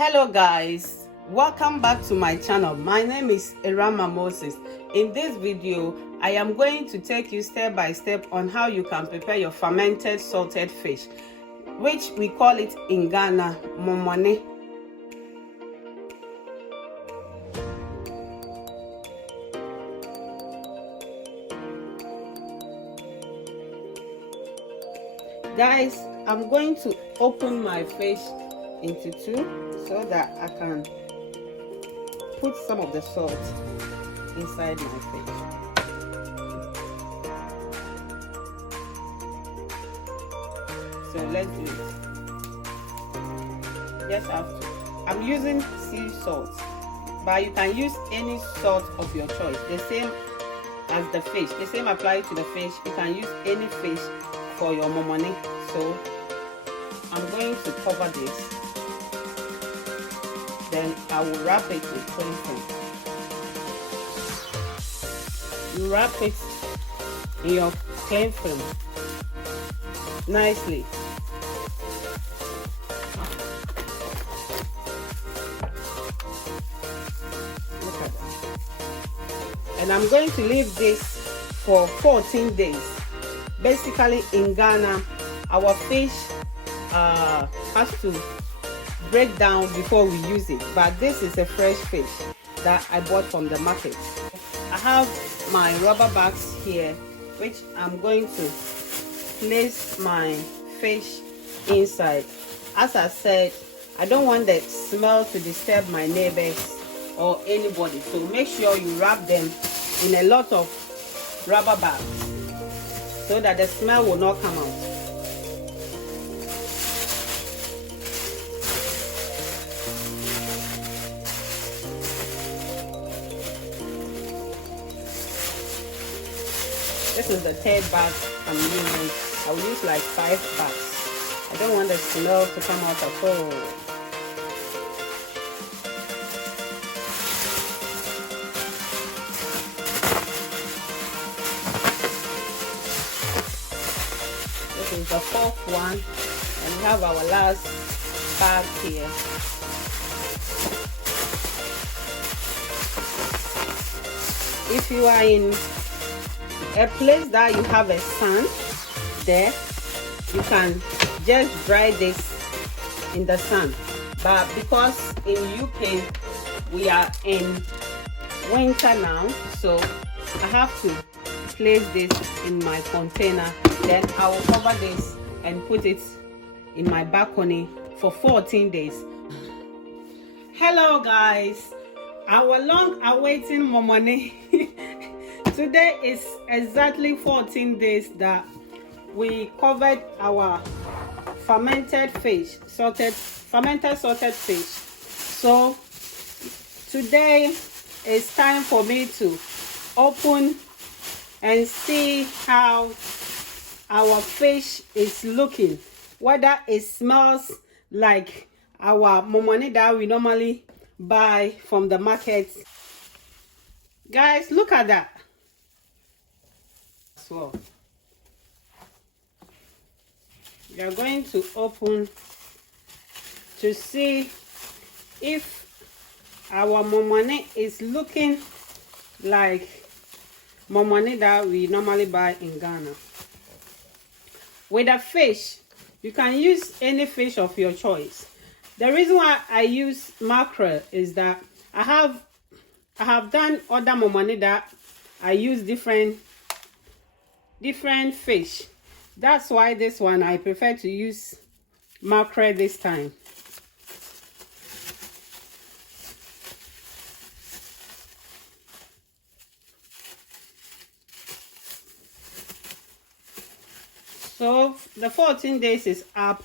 Hello guys, welcome back to my channel. My name is Irama Moses. In this video I am going to take you step by step on how you can prepare your fermented salted fish, which we call it in Ghana Momoni. Guys, I'm going to open my fish into two so that I can put some of the salt inside my fish. So let's do it. Just have to. I'm using sea salt, but you can use any salt of your choice. The same as the fish. The same applies to the fish. You can use any fish for your momoni. So I'm going to cover this. Then I will wrap it with cling film. You wrap it in your cling film nicely. Look at that. And I'm going to leave this for 14 days. Basically in Ghana, our fish has to break down before we use it, but this is a fresh fish that I bought from the market. I have my rubber bags here, which I'm going to place my fish inside. As I said, I don't want the smell to disturb my neighbors or anybody, so make sure you wrap them in a lot of rubber bags so that the smell will not come out. This is the third bag I'm using. I will use like 5 bags. I don't want the smell to come out at all. This is the 4th one, and we have our last bag here. If you are in a place that you have a sun there, you can just dry this in the sun, but because in UK we are in winter now, so I have to place this in my container. Then I will cover this and put it in my balcony for 14 days. Hello guys, our long awaiting momoni. Today is exactly 14 days that we covered our fermented fermented salted fish. So today it's time for me to open and see how our fish is looking, whether it smells like our momoni that we normally buy from the market. Guys, look at that. Well, we are going to open to see if our momoni is looking like momoni that we normally buy in Ghana. With a fish, you can use any fish of your choice. The reason why I use mackerel is that I have done other momoni that I use different fish. That's why this one I prefer to use mackerel this time. So the 14 days is up.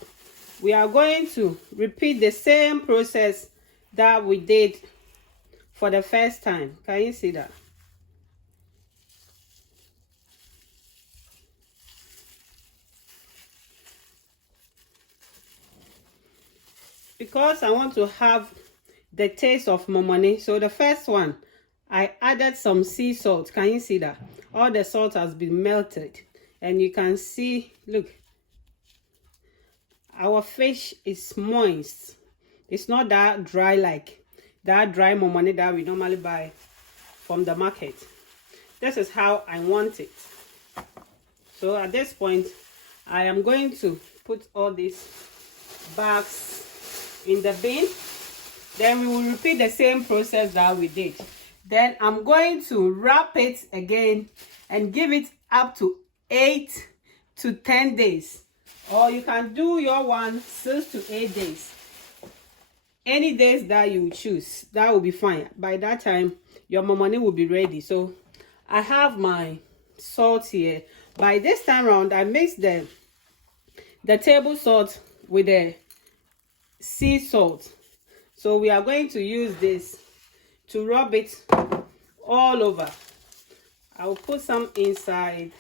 We are going to repeat the same process that we did for the first time. Can you see that? Because I want to have the taste of momoni, so the first one I added some sea salt. Can you see that? All the salt has been melted, and you can see, look, our fish is moist. It's not that dry like that dry momoni that we normally buy from the market. This is how I want it. So at this point, I am going to put all these bags in the bin. Then we will repeat the same process that we did. Then I'm going to wrap it again and give it up to 8 to 10 days. Or you can do your one 6 to 8 days. Any days that you choose, that will be fine. By that time, your momoni will be ready. So I have my salt here. By this time around, I mixed the table salt with the sea salt. So we are going to use this to rub it all over. I will put some inside.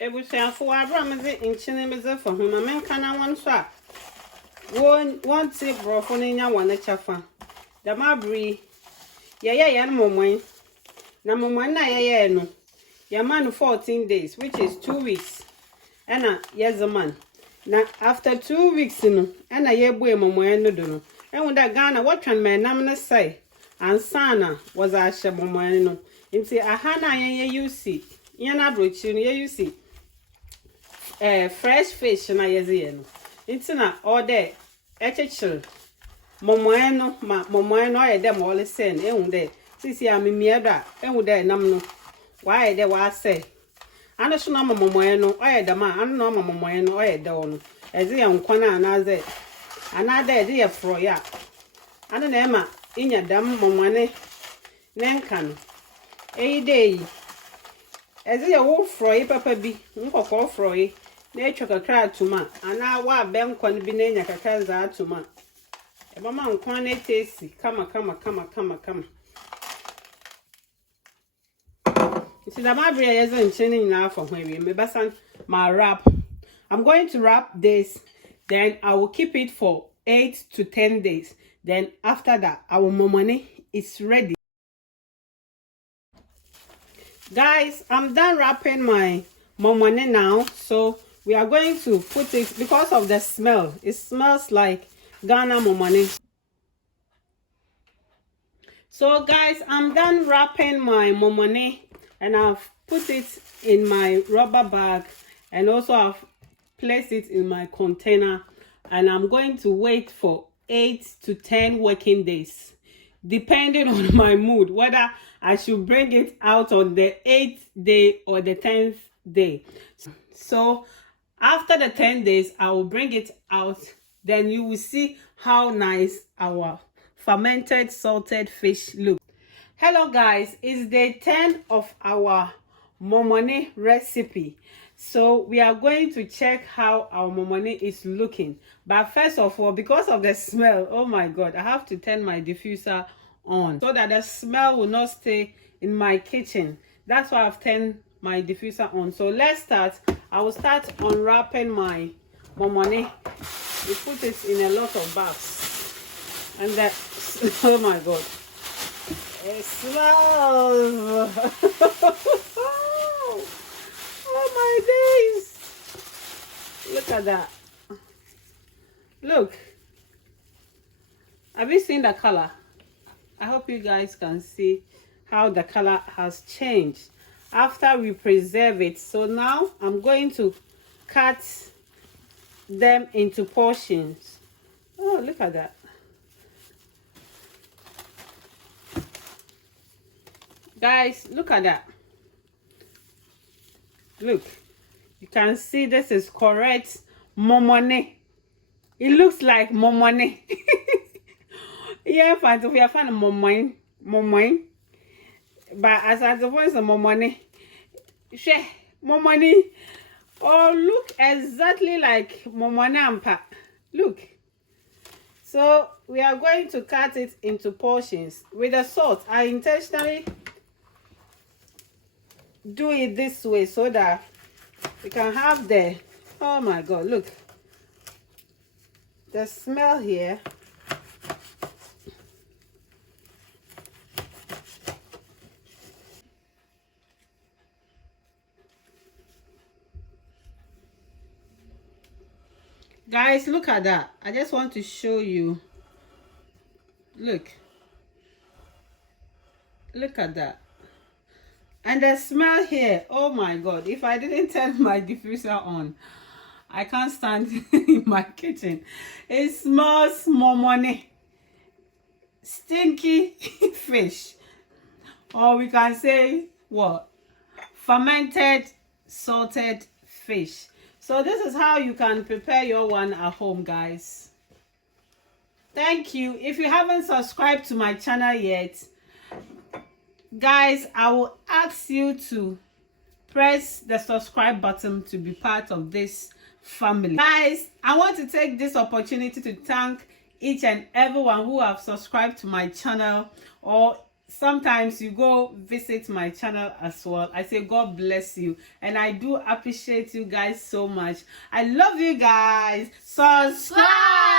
Ebusuafo abrameze nkyene for homa menka na won so a won ti brofo no nya won chafa da mabri ye momon na momon na ye no ya man 14 days, which is 2 weeks. Ena yezaman na after 2 weeks no ena ye bu momon no do no enwu da Ghana watwan me nam ne sai ansana was a hye momon no nti aha na ye UC yana brochi no ye UC fresh fish na yeze no nti na order echechil momoeno ma momoeno aye dem all sen ehun de sisi amimie da ehun de nam no wa aye de wa say ana so na momoeno aye dem a ana no momoeno aye de no eze ye nkwana anaze anada eze ye fro ya ana na ema inya dam momone nenka no eyi de yi eze ye wo fro yi papa bi nkokọ fro yi na etwa kakra atuma ana wa benkwa no bi na nya kakra za atuma e mama nkwa na etesi kama isi da ma bria yeze nchene nyina afọ ho ewie me basan ma wrap. I'm going to wrap this, then I will keep it for 8 to 10 days. Then after that, our momoni is ready. Guys, I'm done wrapping my momoni now. So we are going to put it, because of the smell, it smells like Ghana momoni. So guys, I'm done wrapping my momoni and I've put it in my rubber bag, and also I've placed it in my container, and I'm going to wait for 8 to 10 working days, depending on my mood, whether I should bring it out on the 8th day or the 10th day. So after the 10 days, I will bring it out. Then you will see how nice our fermented salted fish look. Hello guys, it's day 10 of our momoni recipe. So we are going to check how our momoni is looking. But first of all, because of the smell, oh my god, I have to turn my diffuser on so that the smell will not stay in my kitchen. That's why I've turned my diffuser on. So let's start. I will start unwrapping my momoni. We put it in a lot of bags, and that, oh my god, it smells. Oh my days, look at that. Look, have you seen the color? I hope you guys can see how the color has changed after we preserve it. So now I'm going to cut them into portions. Oh, look at that. Guys, look at that. Look, you can see this is correct Momoni. It looks like Momoni. Yeah, fine. If you're fan of Momoni, but as I suppose Momoni, share Momoni. Oh, look exactly like Momoni ampa. Look. So we are going to cut it into portions with the salt. I intentionally do it this way so that we can have the, oh my god, look, the smell here. Guys, look at that. I just want to show you. Look at that. And the smell here, oh my god, if I didn't turn my diffuser on, I can't stand in my kitchen. It smells Momoni, stinky fish, or we can say what, fermented salted fish. So this is how you can prepare your one at home, guys. Thank you. If you haven't subscribed to my channel yet, guys, I will ask you to press the subscribe button to be part of this family. Guys, I want to take this opportunity to thank each and everyone who have subscribed to my channel, or sometimes you go visit my channel as well. I say God bless you, and I do appreciate you guys so much. I love you guys. Subscribe.